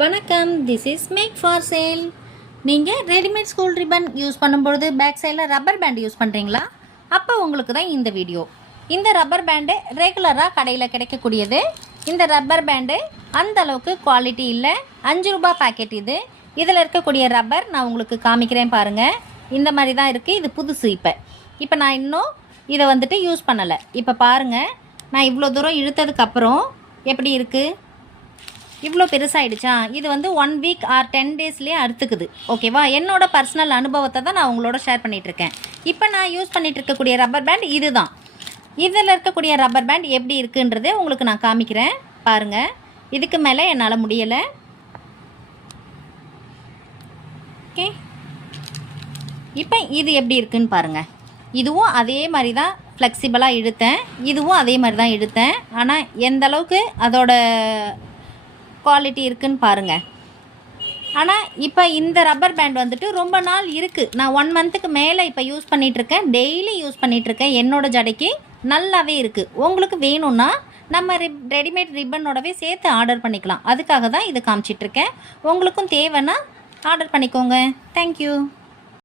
வணக்கம், this is make for sale. நீங்கள் readymade school ribbon use பண்ணும்பொழுது பேக் சைடில் ரப்பர் பேண்ட் யூஸ் பண்ணுறீங்களா? அப்போ உங்களுக்கு தான் இந்த வீடியோ. இந்த ரப்பர் பேண்டு ரெகுலராக கடையில் கிடைக்கக்கூடியது. இந்த ரப்பர் பேண்டு அந்த அளவுக்கு குவாலிட்டி இல்லை. 5 ரூபாய் பேக்கெட் இது. இதில் இருக்கக்கூடிய ரப்பர் நான் உங்களுக்கு காமிக்கிறேன் பாருங்கள். இந்த மாதிரி தான் இருக்குது. இது புதுசு. இப்போ நான் இன்னும் இதை யூஸ் பண்ணலை. இப்போ பாருங்கள், நான் இவ்வளோ தூரம் இழுத்ததுக்கப்புறம் எப்படி இருக்குது? இவ்வளோ பெருசாகிடுச்சா? இது 1 வீக் ஆர் 10 டேஸ்லேயே அறுத்துக்குது. ஓகேவா? என்னோட பர்சனல் அனுபவத்தை தான் நான் உங்களோட ஷேர் பண்ணிகிட்ருக்கேன். இப்போ நான் யூஸ் பண்ணிகிட்டு இருக்கக்கூடிய ரப்பர் பேண்ட் இது தான். இதில் இருக்கக்கூடிய ரப்பர் பேண்ட் எப்படி இருக்குன்றதே உங்களுக்கு நான் காமிக்கிறேன் பாருங்கள். இதுக்கு மேலே என்னால் முடியலை. ஓகே, இப்போ இது எப்படி இருக்குன்னு பாருங்கள். இதுவும் அதே மாதிரி தான் ஃப்ளெக்சிபிளாக இழுத்தேன். இதுவும் அதே மாதிரி தான் இழுத்தேன். ஆனால் எந்த அளவுக்கு அதோட குவாலிட்டி இருக்குன்னு பாருங்கள். ஆனால் இப்போ இந்த ரப்பர் பேண்ட் ரொம்ப நாள் இருக்குது. நான் 1 மந்த்துக்கு மேலே இப்போ யூஸ் பண்ணிகிட்ருக்கேன். டெய்லி யூஸ் பண்ணிகிட்ருக்கேன். என்னோடய ஜடைக்கு நல்லாவே இருக்குது. உங்களுக்கு வேணும்னா நம்ம ரெடிமேட் ரிப்பனோடவே சேர்த்து ஆர்டர் பண்ணிக்கலாம். அதுக்காக தான் இது காமிச்சிட்ருக்கேன். உங்களுக்கும் தேவைன்னா ஆர்டர் பண்ணிக்கோங்க. தேங்க்யூ.